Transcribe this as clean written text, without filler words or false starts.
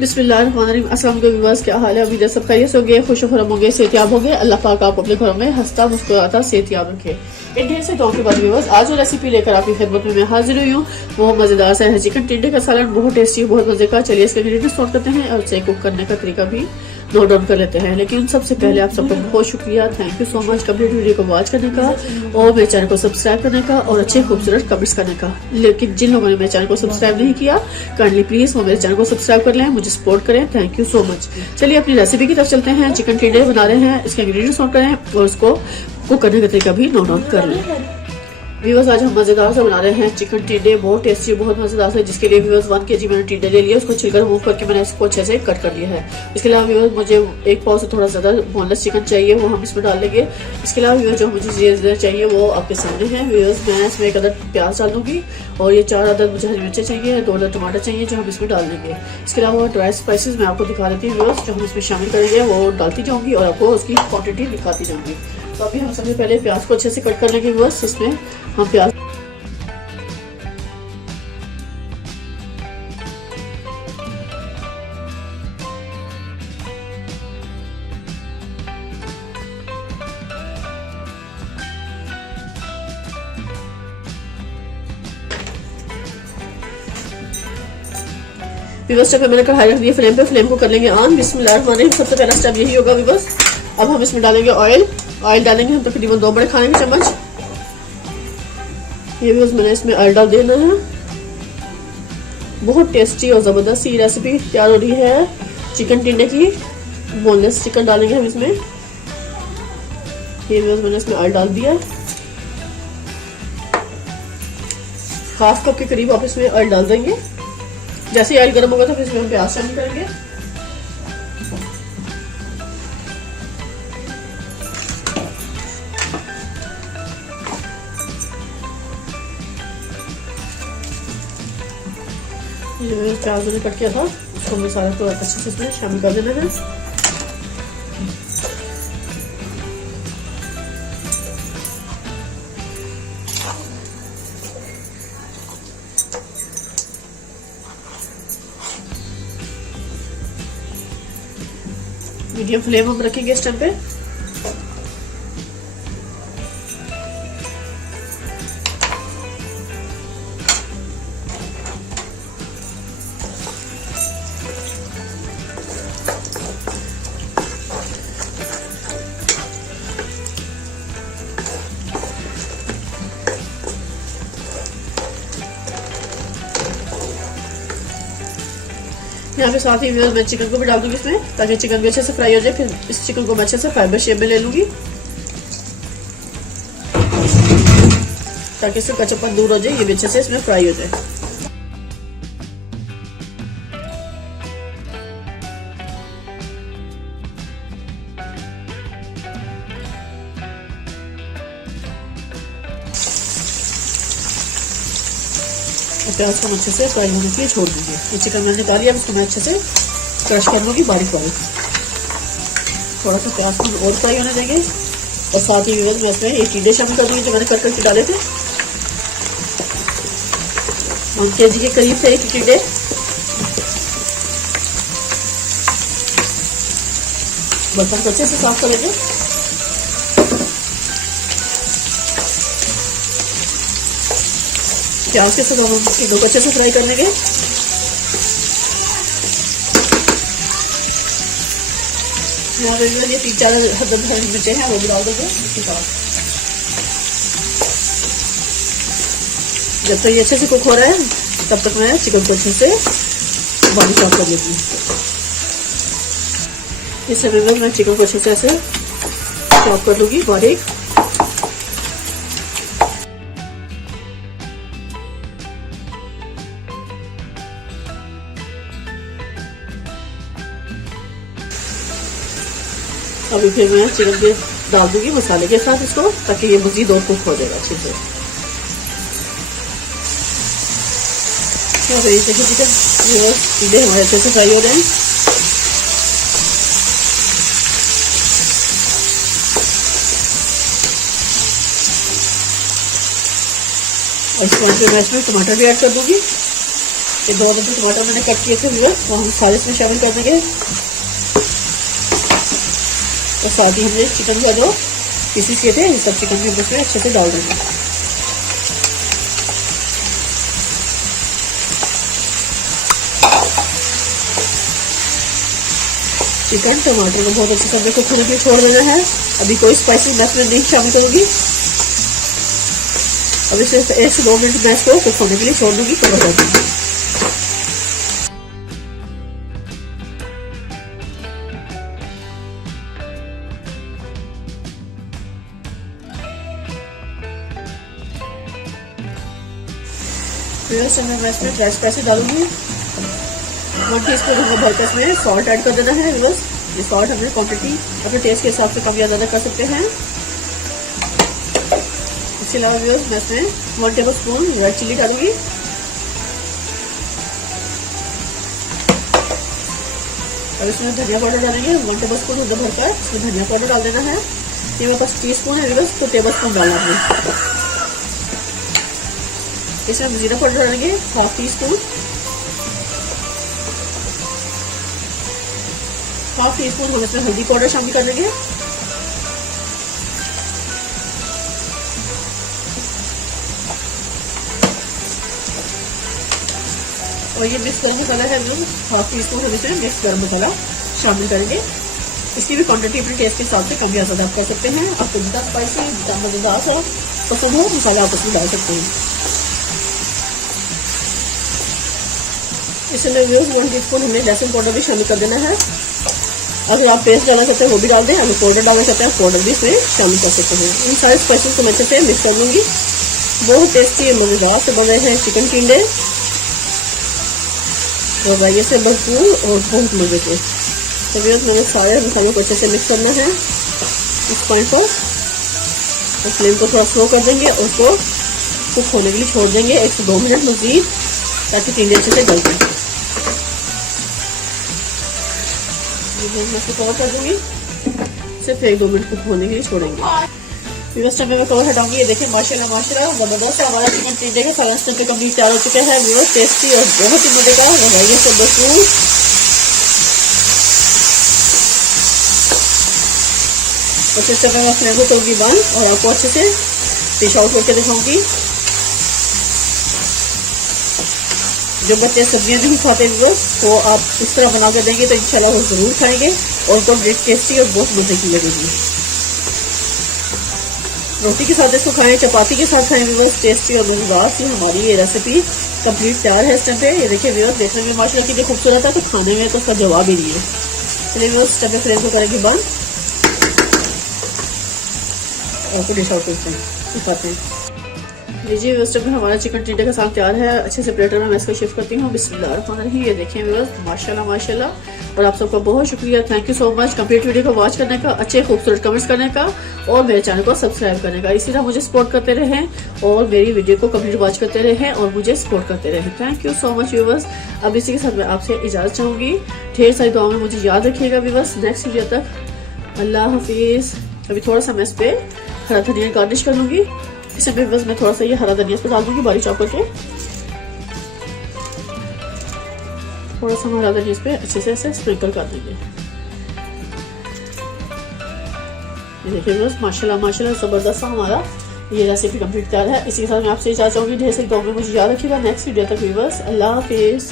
बिस्मिल्लाहिर्रहमानिर्रहीम। अस्सलाम वालेकुम व्यूअर्स, क्या हाल है? उम्मीद है सब खैरियत से होंगे, खुश खुरम होंगे, सेहतियाब होंगे। अल्लाह पाक आप अपने घरों में हंसता मुस्कुराता सेहतियाब रखे। इन ढेर से दुआ के बाद व्यूअर्स, आज जो रेसिपी लेकर आपकी खिदमत में मैं हाजिर हुई हूँ वो मजेदार सा है चिकन टिंडे का सालन। बहुत टेस्टी, बहुत मजे का। चलिए इसके इंग्रेडिएंट्स नोट करते हैं और इसे कुक करने का तरीका भी नोट डाउन कर लेते हैं। लेकिन सबसे पहले आप सबका बहुत शुक्रिया, thank you so much complete video को वॉच करने का और मेरे चैनल को सब्सक्राइब करने का और अच्छे खूबसूरत कमेंट्स करने का। लेकिन जिन लोगों ने मेरे चैनल को सब्सक्राइब नहीं किया, काइंडली प्लीज वो मेरे चैनल को सब्सक्राइब कर लें, मुझे सपोर्ट करें। Thank you so much. चलिए अपनी रेसिपी की तरफ चलते हैं। चिकन टिंडे बना रहे हैं, इसके इंग्रेडिएंट्स नोट करें और उसको कुक करने का तरीका भी नोट डाउन कर लें। व्यूअर्स, आज हम मजेदार से बना रहे हैं चिकन टिंडे, बहुत टेस्टी, बहुत मजेदार से। जिसके लिए व्यूअर्स 1 kg मैंने टिंडे ले लिया, उसको छिलकर रिमूव करके मैंने इसको अच्छे से कट कर लिया है। इसके अलावा व्यूअर्स मुझे 1 पाव से थोड़ा ज्यादा बोनलेस चिकन चाहिए, वो हम इसमें डाल लेंगे। इसके अलावा व्यूअर्स जो मुझे चीजें चाहिए वो आपके सामने है। व्यूअर्स मैं इसमें 1 अदद प्याज डाल दूंगी और ये 4 अदद मुझे हरी मिर्चें चाहिए, 2 अदद टमाटर चाहिए जो हम इसमें डाल देंगे। इसके अलावा ड्राई स्पाइसेस मैं आपको दिखा देती हूँ व्यूअर्स, जो हम इसमें शामिल करेंगे वो डालती जाऊंगी और आपको उसकी क्वांटिटी दिखाती जाऊंगी। तो अभी हम सबसे पहले प्याज को अच्छे से कट कर लेंगे व्यूअर्स। इसमें हम प्याज विवस पे मैंने कढ़ाई रख दी फ्लेम पे, फ्लेम को कर लेंगे ऑन। बिस्मिल्लाहिर्रहमानिर्रहीम। सबसे पहला स्टेप यही होगा विवस। अब हम इसमें डालेंगे ऑयल। ऑयल डालेंगे हम तकरीबन 2 बड़े खाने के चम्मच। ये विवस मैंने इसमें ऑयल डाल देना है। बहुत टेस्टी और जबरदस्त सी रेसिपी तैयार हो रही है चिकन टिंडे की। बोनलेस चिकन डालेंगे हम इसमें। ये विवस मैंने इसमें ऑयल डाल दिया। हाफ कप के करीब आप इसमें ऑयल डाल देंगे। जैसे ही ऑयल गर्म होगा तो फिर इसमें हम प्याज शामिल करेंगे। ये प्याज मैंने कट किया था, उसको मसाला को अच्छे से इसमें शामिल कर देना है। मीडियम फ्लेम हम रखेंगे इस टाइम पे। यहाँ पे साथ ही मैं चिकन को भी डाल दूंगी इसमें, ताकि चिकन भी अच्छे से फ्राई हो जाए। फिर इस चिकन को मैं अच्छे से फाइबर शेप में ले लूंगी, ताकि इसका कच्चापन दूर हो जाए, ये भी अच्छे से इसमें फ्राई हो जाए। प्याज को अच्छे से फ्राई होने के लिए छोड़ दूंगी। ये चिकन मैंने निकाल लिया, इसको मैं अच्छे से क्रश कर लूंगी बारीक बारीक। थोड़ा सा प्याज को और फ्राई होने देंगे और साथ ही मैं इसमें ये टिंडे शामिल कर दूंगी जो मैंने कट करके डाले थे। 1 kg के करीब थे ये टिंडे। बर्तन को अच्छे से साफ कर लेंगे। प्याज के साथ हम टिंडों को अच्छे से फ्राई कर लेंगे। यहाँ पे ये 3-4 हरी मिर्चें हैं, वो भी डाल देंगे इसके साथ। जब तक ये अच्छे से कुक हो रहा है तब तक मैं चिकन को अच्छे से बारीक चॉप कर लेती हूँ। इस समय में मैं चिकन को अच्छे से ऐसे चॉप कर लूंगी बारीक। अभी फिर मैं चिकन के डाल दूंगी मसाले के साथ इसको, ताकि ये मजीद और कुक हो जाएगा अच्छे से। चिकन टिंडे हमारे अच्छे से फ्राई हो रहे हैं। और इस पॉइंट पे मैं इसमें टमाटर भी ऐड कर दूंगी। ये 2 जो टमाटर मैंने कट किए थे व्यूअर्स वो हम सारे इसमें शामिल कर देंगे। और साथ ही हमने चिकन का जो पीसेस किए थे ये सब चिकन भी इसमें अच्छे से डाल देंगे। चिकन टमाटर को बहुत अच्छे से हमने कुक होने के लिए छोड़ देना है। अभी कोई स्पाइसी मैं इसमें नहीं शामिल करूंगी। अभी सिर्फ 1 से 2 मिनट मैं इसको कुक होने के लिए छोड़ दूंगी। कवर कर दूंगी। मैं इसमें ड्राई स्पाइसेस डालूंगी। 1 टीस्पून हमको भरकर इसमें सॉल्ट ऐड कर देना है। बस ये सॉल्ट हमने क्वांटिटी अपने टेस्ट के हिसाब से कम या ज़्यादा कर सकते हैं। इसके अलावा व्यूअर्स मैं इसमें 1 टेबलस्पून रेड चिल्ली डालूंगी। और इसमें धनिया पाउडर डालेंगे 1 टेबलस्पून उधर भरकर इसमें धनिया पाउडर डाल देना है। ये मेरे पास टीस्पून है व्यूअर्स तो टेबलस्पून डालना है। इसमें जीरा पाउडर डालेंगे 1/2 टीस्पून। 1/2 टीस्पून हम इसमें हल्दी पाउडर शामिल कर देंगे। और ये मिक्स गरम मसाला है 1/2 टीस्पून हम इसमें मिक्स गरम मसाला शामिल करेंगे। इसकी भी क्वांटिटी अपने टेस्ट के हिसाब से कम या ज़्यादा आप कर सकते हैं। आपको जितना स्पाइसी जितना मजेदार सा पसंद हो मसाला आप उसमें डाल सकते हैं। इसमें 1 टीस्पून हमें लहसुन पाउडर भी शामिल कर देना है। अगर आप पेस्ट डालना चाहते हैं वो भी डाल दें। अगर पाउडर डालना चाहते हैं पाउडर भी इसमें शामिल कर सकते हैं। इन सारे स्पाइसेस को मैं अच्छे से मिक्स कर लूँगी। बहुत टेस्टी मज़ेदार से बन रहे हैं चिकन टिंडे और राई से भरपूर और बहुत मजे के। तो मैंने सारे मसालों को अच्छे से मिक्स करना है इस पॉइंट पर। और फ्लेम को थोड़ा स्लो कर देंगे और उसको कुक होने के लिए छोड़ देंगे 1 से 2 मिनट मजीद ताकि टिंडे अच्छे से गल जाए। मैं इसको कवर कर दूंगी। सिर्फ 1-2 मिनट कुक होने के लिए छोड़ेंगे। व्यूअर्स टाइम मैं कवर हटाऊंगी। ये देखिए माशाल्लाह माशाल्लाह जबरदस्त है हमारा चिकन टिंडे का फाइनल स्टेप पे कंप्लीट तैयार हो चुका है। व्यूअर्स टेस्टी और बहुत ही मजे का रवाइये से भरपूर। और इस समय मैं फ्लेम को करूंगी बंद और आपको अच्छे से डिश आउट करके दिखाऊंगी। जो बच्चे सब्जियां नहीं खाते व्यूअर्स तो आप इस तरह बना कर देंगे तो इंशाल्लाह वो जरूर खाएंगे और उनको टेस्टी और बहुत मजे की लगेगी। रोटी के साथ इसको खाएं, चपाती के साथ खाएं व्यूअर्स। टेस्टी और मजेदार सी हमारी ये रेसिपी कंप्लीट तैयार है इस टाइम पे। ये देखिए व्यूअर्स देखने में माशाल्लाह कितनी खूबसूरत है तो खाने में तो उसका जवाब ही नहीं है। चलिए व्यूअर्स टाइम पे फ्लेम को करेंगे बंद और डिश आउट करते हैं दिखाते हैं। लीजिए व्यूअर्स में हमारा चिकन टिंडे का साग तैयार है। अच्छे से प्लेटर में मैं इसको शिफ्ट करती हूँ। बिस्मिल्लाहिर्रहमानिर्रहीम। ये देखें व्यूअर्स माशाल्लाह माशाल्लाह। और आप सबका बहुत शुक्रिया। Thank you so much complete video को वॉच करने का, अच्छे खूबसूरत कमेंट्स करने का और मेरे चैनल को सब्सक्राइब करने का। इसी तरह मुझे सपोर्ट करते रहें और मेरी वीडियो को कंप्लीट वॉच करते रहें और मुझे सपोर्ट करते रहें। Thank you so much viewers. अब इसी के साथ मैं आपसे इजाज़त चाहूँगी। ढेर सारी दुआओं में मुझे याद रखिएगा व्यूअर्स। नेक्स्ट वीडियो तक अल्लाह हाफिज़। अभी थोड़ा सा मैं इस पर हरा धनिया गार्निश कर लूँगी। इसमें बस मैं थोड़ा सा ये हरा धनिया पे डाल दूंगी बारीक चॉप करके। थोड़ा सा हरा धनिया इस पे अच्छे से ऐसे स्प्रिंकल कर देंगे। ये देखिए बस माशाल्लाह माशाल्लाह जबरदस्त हमारा ये रेसिपी कंप्लीट तैयार है। इसी के साथ मैं आपसे इजाज़त चाहूंगी। ढेर सारी दुआओं में मुझे याद रखिएगा। नेक्स्ट वीडियो तक व्यूअर्स अल्लाह हाफिज़।